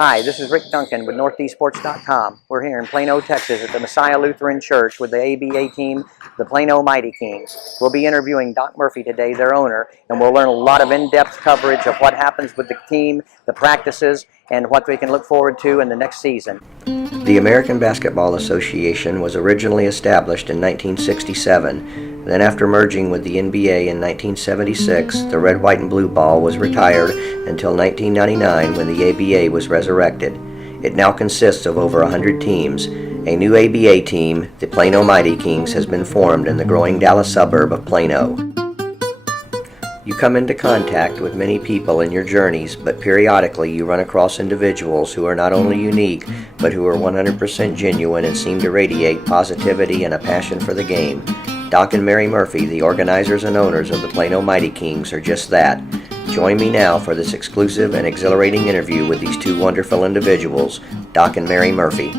Hi, this is Rick Duncan with NortheastSports.com. We're here in Plano, Texas at the Messiah Lutheran Church with the ABA team, the Plano Mighty Kings. We'll be interviewing Doc Murphy today, their owner, and we'll learn a lot of in-depth coverage of what happens with the team, the practices, and what we can look forward to in the next season. The American Basketball Association was originally established in 1967. Then after merging with the NBA in 1976, the red, white, and blue ball was retired until 1999 when the ABA was resurrected. It now consists of over 100 teams. A new ABA team, the Plano Mighty Kings, has been formed in the growing Dallas suburb of Plano. You come into contact with many people in your journeys, but periodically you run across individuals who are not only unique, but who are 100% genuine and seem to radiate positivity and a passion for the game. Doc and Mary Murphy, the organizers and owners of the Plano Mighty Kings, are just that. Join me now for this exclusive and exhilarating interview with these two wonderful individuals, Doc and Mary Murphy.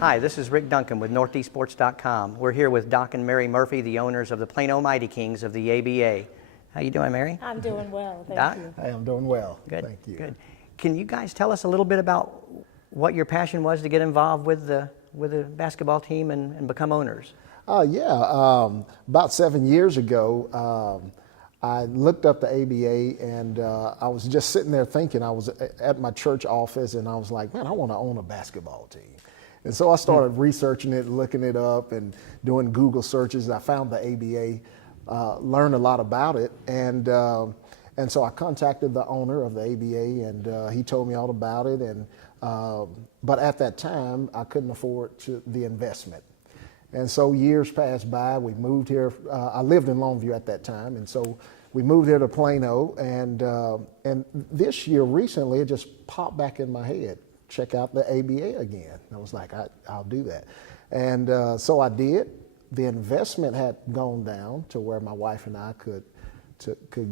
Hi, this is Rick Duncan with NortheastSports.com. We're here with Doc and Mary Murphy, the owners of the Plano Mighty Kings of the ABA. How you doing, Mary? I'm doing well, thank Doc? you. I am doing well. Good, Thank you. good. Can you guys tell us a little bit about what your passion was to get involved with the basketball team and become owners? About 7 years ago, I looked up the ABA and I was just sitting there thinking. I was at my church office and I was like, man, I want to own a basketball team. And so I started researching it, looking it up and doing Google searches. I found the ABA. Learned a lot about it, and so I contacted the owner of the ABA, and he told me all about it. And but at that time, I couldn't afford the investment, and so years passed by. We moved here. I lived in Longview at that time, and so we moved here to Plano. And this year, recently, it just popped back in my head. Check out the ABA again. I was like, I'll do that, and so I did. The investment had gone down to where my wife and I could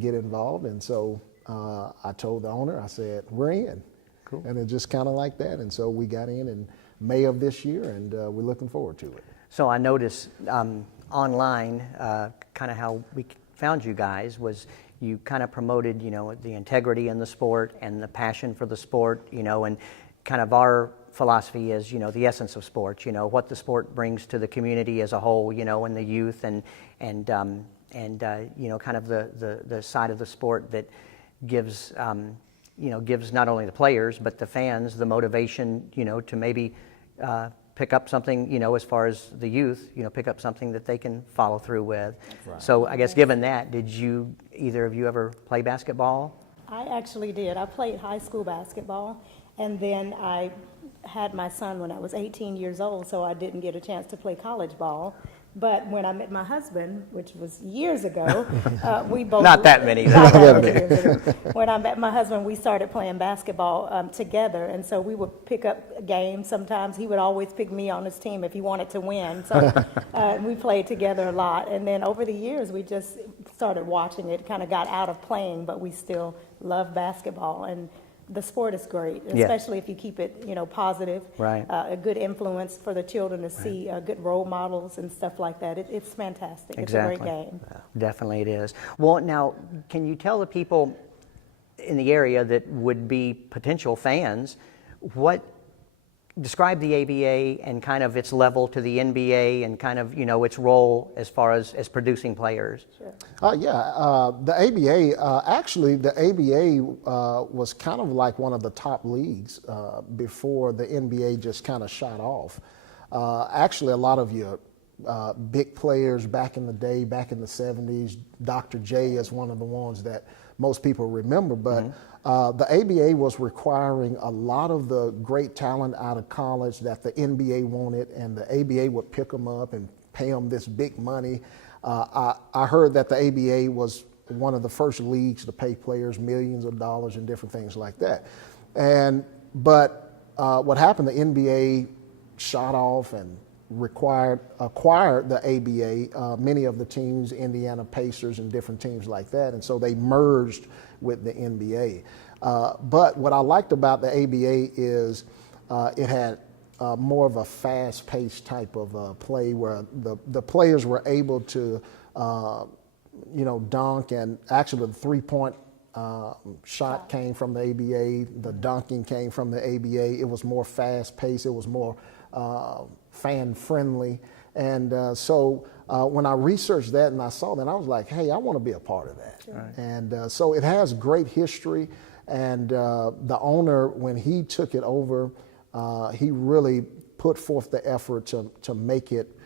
get involved, and so I told the owner, I said, we're in. Cool. And it just kind of like that, and so we got in May of this year, and we're looking forward to it. So I noticed online, kind of how we found you guys was you kind of promoted, the integrity in the sport and the passion for the sport, and kind of our philosophy is, the essence of sports, what the sport brings to the community as a whole, and the youth and kind of the side of the sport that gives, gives not only the players, but the fans the motivation, to maybe pick up something, as far as the youth, pick up something that they can follow through with. Right. So I guess given that, did either of you ever play basketball? I actually did. I played high school basketball, and then I had my son when I was 18 years old, so I didn't get a chance to play college ball. But when I met my husband, which was years ago, we both... Not that many. When I met my husband, we started playing basketball together, and so we would pick up games. Sometimes he would always pick me on his team if he wanted to win. So we played together a lot. And then over the years, we just started watching it, kind of got out of playing, but we still love basketball. And the sport is great, especially if you keep it, positive. Right. A good influence for the children to see, good role models and stuff like that. It's fantastic. Exactly. It's a great game. Definitely it is. Well, now, can you tell the people in the area that would be potential fans, describe the ABA and kind of its level to the NBA and kind of, its role as far as producing players? Sure. The ABA, actually the ABA was kind of like one of the top leagues before the NBA just kind of shot off. Actually, a lot of your big players back in the day, back in the 70s, Dr. J is one of the ones that most people remember, but the ABA was requiring a lot of the great talent out of college that the NBA wanted, and the ABA would pick them up and pay them this big money. I heard that the ABA was one of the first leagues to pay players millions of dollars and different things like that. But what happened, the NBA shot off and acquired the ABA, many of the teams, Indiana Pacers and different teams like that, and so they merged with the NBA. But what I liked about the ABA is it had more of a fast-paced type of play where the players were able to, dunk, and actually the three-point shot came from the ABA. The dunking came from the ABA. It was more fast-paced. It was more fan-friendly. And so when I researched that and I saw that, I was like, hey, I want to be a part of that. Right. And so it has great history. And the owner, when he took it over, he really put forth the effort to make it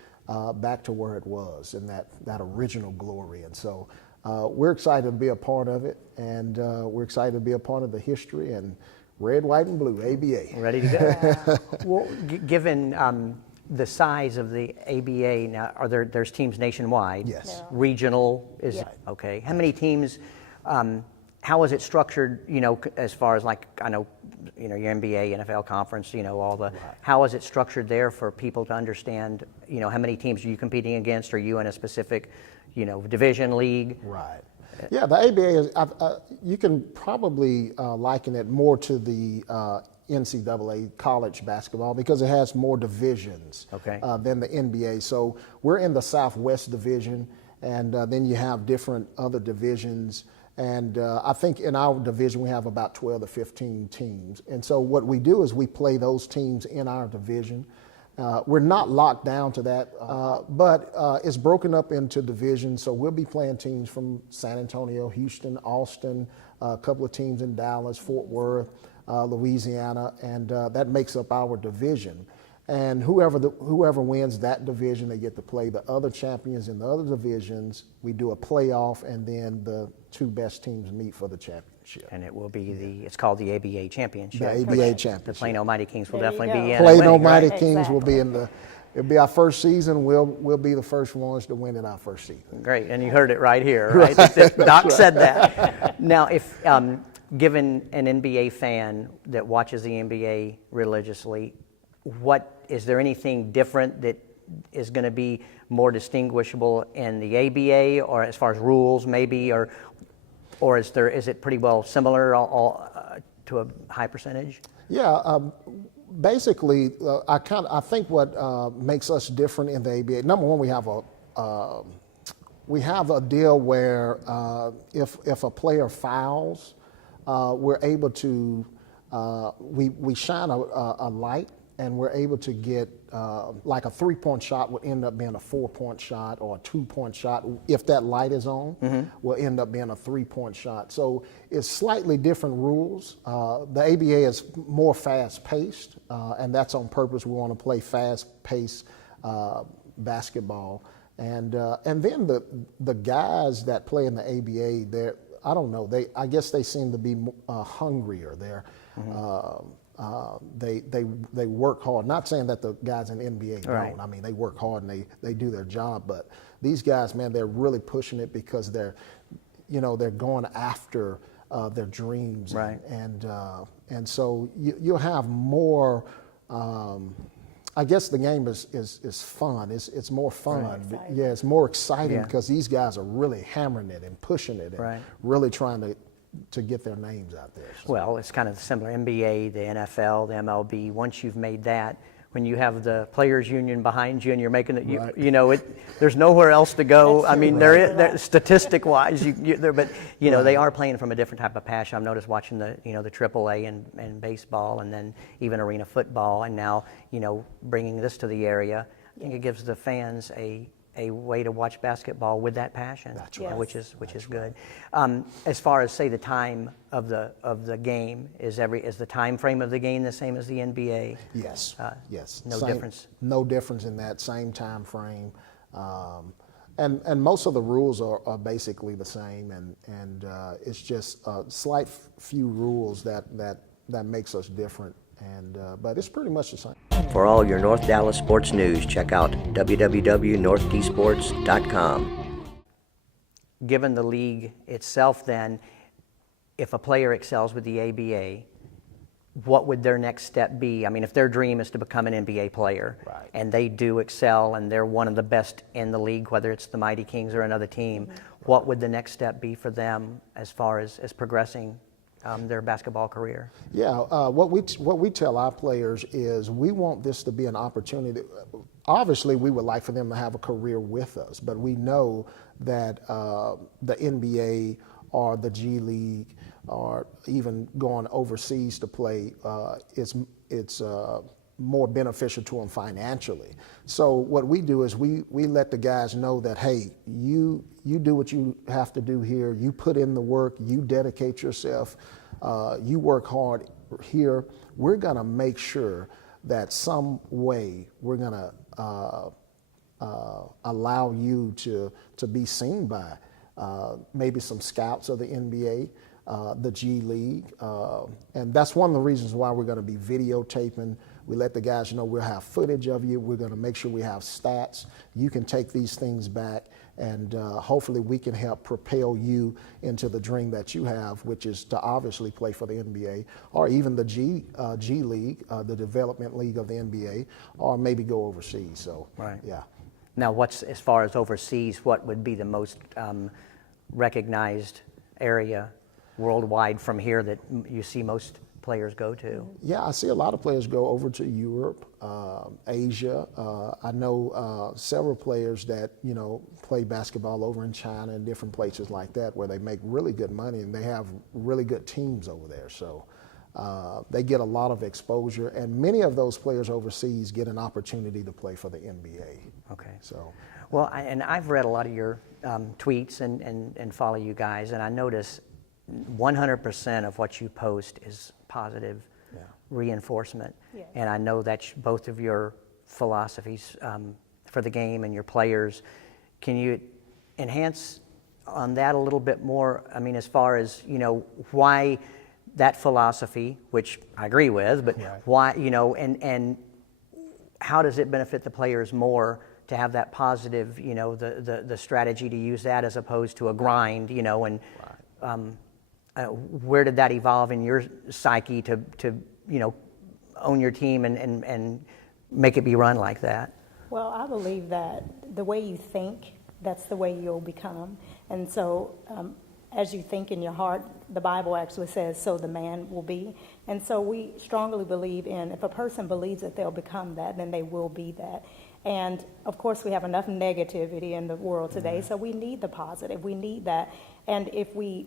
back to where it was in that original glory. And so we're excited to be a part of it, and we're excited to be a part of the history, and red, white, and blue, ABA. Ready to go. Well, given the size of the ABA, now there's teams nationwide? Yes. Yeah. Regional is, Yeah. okay. How many teams, how is it structured, as far as like, I know, your NBA, NFL conference, how is it structured there for people to understand, how many teams are you competing against? Are you in a specific, division, league? Right. Yeah, the ABA is, you can probably liken it more to the NCAA college basketball because it has more divisions than the NBA. So we're in the Southwest division, and then you have different other divisions. And I think in our division we have about 12 to 15 teams. And so what we do is we play those teams in our division. We're not locked down to that, but it's broken up into divisions. So we'll be playing teams from San Antonio, Houston, Austin, a couple of teams in Dallas, Fort Worth, Louisiana, and that makes up our division. And whoever wins that division, they get to play the other champions in the other divisions. We do a playoff, and then the two best teams meet for the championship. And it will be it's called the ABA Championship. The ABA Championship. The Plano Mighty Kings will There you definitely be go. in. Plano winning, Mighty right? Kings will be it'll be our first season. We'll be the first ones to win in our first season. Great, and you heard it right here, right? Doc said that. Now, if given an NBA fan that watches the NBA religiously, is there anything different that is going to be more distinguishable in the ABA, or as far as rules, maybe, or is it pretty well similar to a high percentage? Yeah, basically, I think what makes us different in the ABA. Number one, we have a deal where if a player fouls, we're able to we shine a light, and we're able to get like a 3-point shot would end up being a 4-point shot, or a 2-point shot. If that light is on, will end up being a 3-point shot. So it's slightly different rules. The ABA is more fast-paced, and that's on purpose. We want to play fast-paced basketball. And then the guys that play in the ABA, I don't know, I guess they seem to be hungrier. They work hard. Not saying that the guys in the NBA don't. Right. I mean, they work hard and they do their job. But these guys, man, they're really pushing it because they're going after their dreams. Right. And so you'll have more. I guess the game is fun. It's more fun. Right. Yeah, it's more exciting Yeah. because these guys are really hammering it and pushing it and Right. really trying to get their names out there. So. Well, it's kind of similar. NBA, the NFL, the MLB. Once you've made that, when you have the players' union behind you and you're making it, Right. there's nowhere else to go. That's I mean, true. there statistic-wise, but they are playing from a different type of passion. I've noticed watching the AAA and baseball, and then even arena football, and now bringing this to the area. I think it gives the fans a way to watch basketball with that passion, That's right. which is good. As far as say the time of the game, is the time frame of the game the same as the NBA? Yes. Yes. No difference. No difference in that same time frame, and most of the rules are basically the same, and it's just a slight few rules that makes us different, but it's pretty much the same. For all your North Dallas sports news, check out www.northdsports.com. Given the league itself, then, if a player excels with the ABA, what would their next step be? I mean, if their dream is to become an NBA player, Right. and they do excel and they're one of the best in the league, whether it's the Mighty Kings or another team, what would the next step be for them as far as progressing their basketball career? Yeah, what we tell our players is we want this to be an opportunity. Obviously, we would like for them to have a career with us, but we know that the NBA or the G League, or even going overseas to play, it's more beneficial to them financially. So what we do is we let the guys know that, hey, you do what you have to do here. You put in the work. You dedicate yourself. You work hard here. We're gonna make sure that some way we're gonna allow you to be seen by maybe some scouts of the NBA, the G League, and that's one of the reasons why we're going to be videotaping. We let the guys know we'll have footage of you. We're going to make sure we have stats. You can take these things back, and hopefully we can help propel you into the dream that you have, which is to obviously play for the NBA, or even the G League, the development league of the NBA, or maybe go overseas. So, right. Yeah. Now, as far as overseas, what would be the most recognized area worldwide from here that you see most players go to? Yeah, I see a lot of players go over to Europe, Asia. I know several players that, play basketball over in China and different places like that where they make really good money and they have really good teams over there. So they get a lot of exposure, and many of those players overseas get an opportunity to play for the NBA. Okay. So, well, and I've read a lot of your tweets and follow you guys, and I notice 100% of what you post is positive reinforcement. Yeah. And I know that's both of your philosophies for the game and your players. Can you enhance on that a little bit more? I mean, as far as, why that philosophy, which I agree with, but why, and how does it benefit the players more to have that positive, the strategy to use that as opposed to a grind, and where did that evolve in your psyche to own your team and make it be run like that? Well, I believe that the way you think, that's the way you'll become. And so as you think in your heart, the Bible actually says, so the man will be. And so we strongly believe in, if a person believes that they'll become that, then they will be that. And of course, we have enough negativity in the world today, so we need the positive. We need that. And if we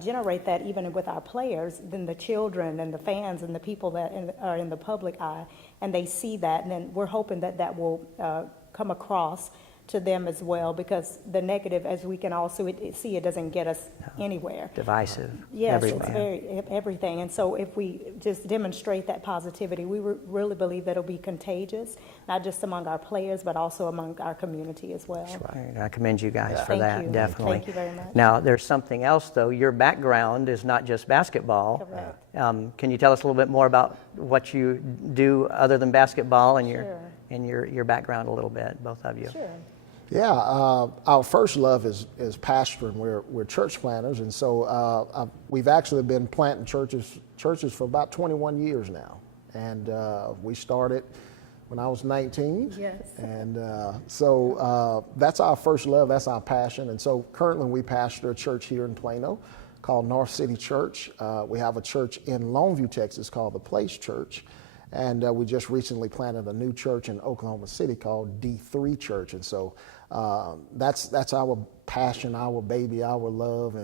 generate that even with our players, then the children and the fans and the people that are in the public eye, and they see that, and then we're hoping that that will come across to them as well, because the negative, as we can also see, it doesn't get us anywhere. Divisive. Yes, everywhere. It's very everything. And so if we just demonstrate that positivity, we really believe that it'll be contagious, not just among our players, but also among our community as well. That's right. I commend you guys for Thank that, you. definitely. Thank you very much. Now, there's something else, though. Your background is not just basketball. Correct. Can you tell us a little bit more about what you do other than basketball and your background a little bit, both of you? Sure. Yeah, our first love is pastoring. We're church planters, and so we've actually been planting churches for about 21 years now. And we started when I was 19. Yes. And so that's our first love. That's our passion. And so currently we pastor a church here in Plano called North City Church. We have a church in Longview, Texas called The Place Church. And we just recently planted a new church in Oklahoma City called D3 Church. And so that's our passion, our baby, our love.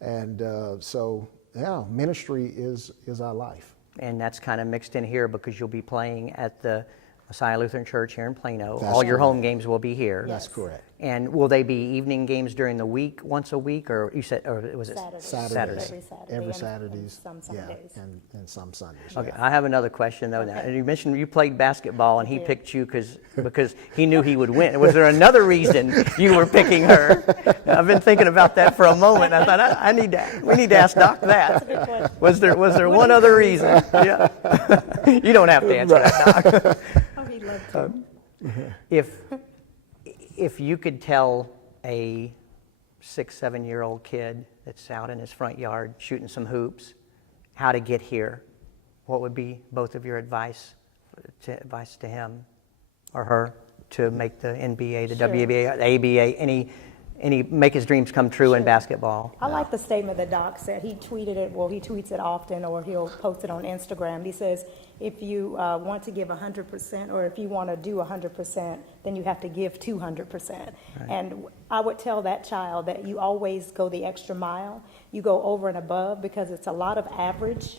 And so, yeah, ministry is our life. And that's kind of mixed in here because you'll be playing at the Messiah Lutheran Church here in Plano. That's All your correct. home games will be here. Yes. That's correct. And will they be evening games during the week, once a week, or you said, or was it Saturdays. Every and Saturdays. some Sundays. Yeah, and some Sundays. Okay, Yeah. I have another question though. Now, Okay. and you mentioned you played basketball, and he did. picked you because he knew he would win. Was there another reason you were picking her? I've been thinking about that for a moment. I thought we need to ask Doc that. That's a good question. Was there one other reason? Yeah. You don't have to answer that, Doc. Oh, he'd love to. If you could tell a 6-7-year-old kid that's out in his front yard shooting some hoops how to get here, what would be both of your advice to him or her to make the NBA, the Sure. WNBA, the ABA, make his dreams come true in basketball. I like the statement that Doc said. He tweeted it, well, he tweets it often, or he'll post it on Instagram. He says, if you want to give 100%, or if you want to do 100%, then you have to give 200%. Right. And I would tell that child that you always go the extra mile. You go over and above, because it's a lot of average,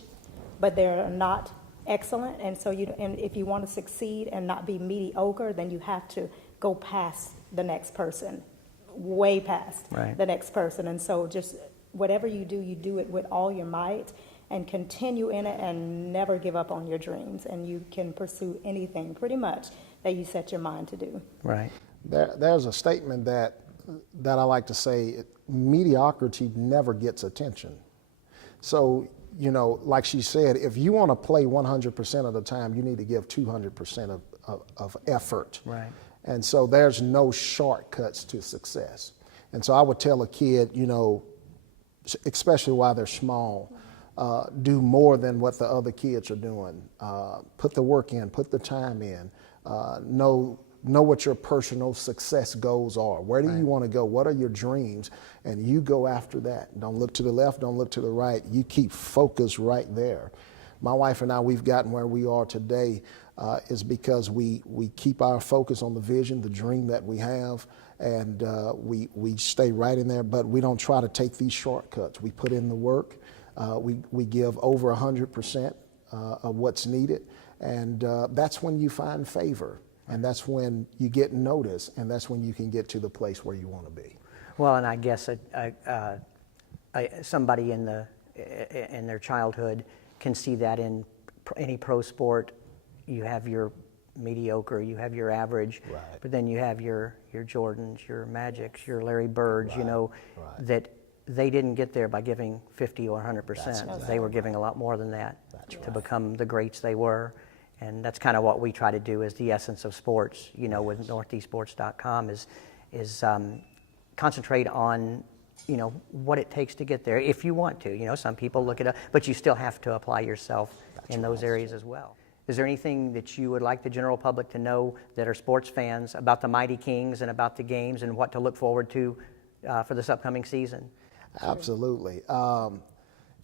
but they're not excellent. And so and if you want to succeed and not be mediocre, then you have to go past the next person, way past the next person. And so just whatever you do it with all your might, and continue in it, and never give up on your dreams, and you can pursue anything pretty much that you set your mind to do. Right. There's a statement that I like to say: mediocrity never gets attention. So, you know, like she said, if you want to play 100% of the time, you need to give 200% of effort. Right. And so there's no shortcuts to success. And so I would tell a kid, you know, especially while they're small, do more than what the other kids are doing. Put the work in, put the time in. Know what your personal success goals are. Where do you want to go? What are your dreams? And you go after that. Don't look to the left, don't look to the right. You keep focused right there. My wife and I, we've gotten where we are today is because we keep our focus on the vision, the dream that we have, and we stay right in there, but we don't try to take these shortcuts. We put in the work. We give over 100% of what's needed, and that's when you find favor, and that's when you get noticed, and that's when you can get to the place where you want to be. Well, and I guess somebody in their childhood can see that in any pro sport. You have your mediocre, you have your average, but then you have your Jordans, your Magics, your Larry Birds, you know, that they didn't get there by giving 50 or 100%. They were giving a lot more than that to become the greats they were. And that's kind of what we try to do, is the essence of sports, you know, with northeastsports.com is concentrate on, you know, what it takes to get there if you want to. You know, some people look it up, but you still have to apply yourself in those areas as well. Is there anything that you would like the general public to know that are sports fans about the Mighty Kings and about the games and what to look forward to for this upcoming season? Absolutely.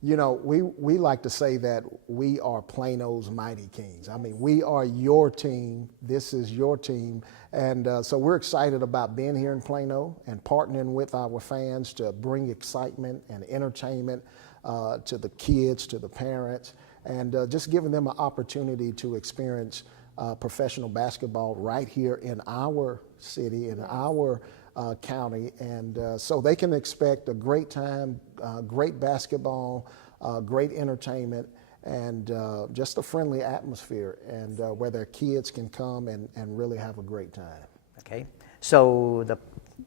You know, we like to say that we are Plano's Mighty Kings. I mean, we are your team. This is your team. And so we're excited about being here in Plano and partnering with our fans to bring excitement and entertainment to the kids, to the parents, and just giving them an opportunity to experience professional basketball right here in our city, in our county, and so they can expect a great time, great basketball, great entertainment, and just a friendly atmosphere, and where their kids can come and really have a great time. Okay, so the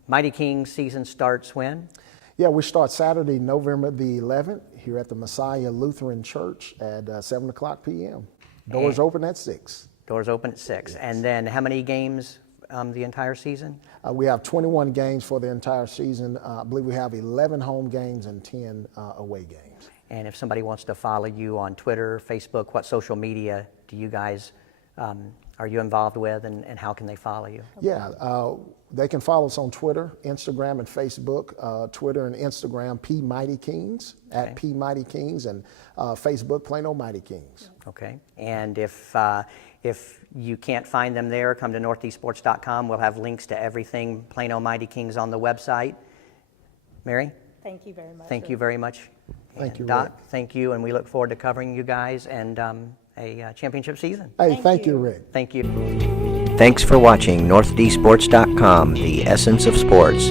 Mighty Kings season starts when? Yeah, we start Saturday, November the 11th, here at the Messiah Lutheran Church at 7 o'clock p.m. Doors open at 6. Doors open at 6. Yes. And then how many games the entire season? We have 21 games for the entire season. I believe we have 11 home games and 10 away games. And if somebody wants to follow you on Twitter, Facebook, what social media do you guys, are you involved with, and how can they follow you? Yeah, they can follow us on Twitter, Instagram, and Facebook. Twitter and Instagram, P Mighty Kings, at P Mighty Kings, and Facebook, Plano Mighty Kings. Okay, and if you can't find them there, come to northeastsports.com. We'll have links to everything Plano Mighty Kings on the website. Mary? Thank you very much. Thank you very much. Thank you, Doc, Rick. thank you, and we look forward to covering you guys and a championship season. Hey, thank you, Rick. Thank you. Thanks for watching northeastsports.com, the essence of sports.